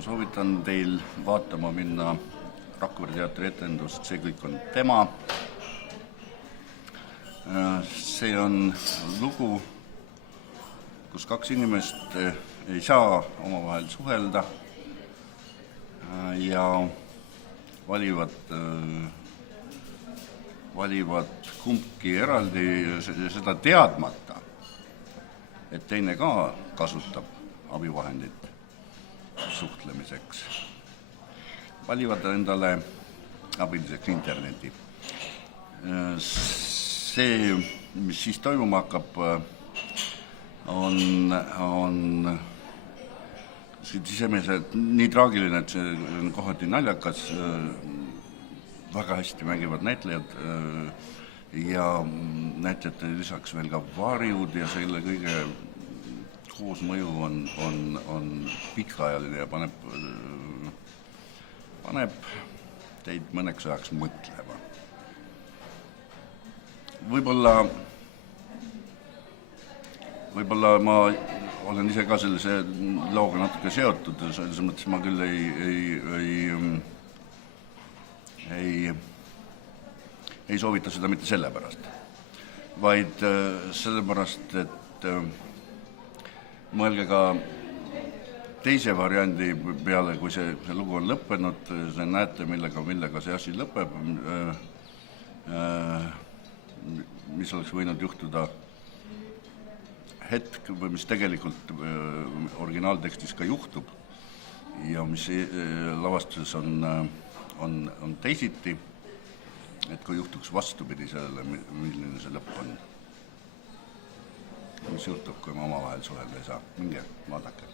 ma soovitan teil vaatama minna Rakvere teatri etendust See kõik on tema. See on lugu, kus kaks inimest ei saa omavahel suhelda ja valivad kumbki eraldi seda teadmata, et teine ka kasutab abivahendit suhtlemiseks. Valivad endale abiliseks interneti. See, mis siis toimuma hakkab, on sisemeselt nii traagiline, et see on kohati naljakas. Väga hästi mängivad näitlejad ja näitlejate lisaks veel ka varjud ja selle kõige koosmõju on pikaajaline ja paneb teid mõneks ajaks mõtlema. Võib-olla ma olen ise ka sellise looga natuke seotud, selles mõttes ma küll ei soovita seda mitte sellepärast, vaid sellepärast, et mõelge ka teise variandi peale, kui see lugu on lõppenud, te näete, millega see asi lõpeb, mis oleks võinud juhtuda hetk või mis tegelikult originaaltekstis ka juhtub ja mis lavastuses on teisiti, et kui juhtuks vastupidi sellele, milline see lõpp on. Mis juhtub, kui me omavahel suhelda ei saa? Minge, vaadake.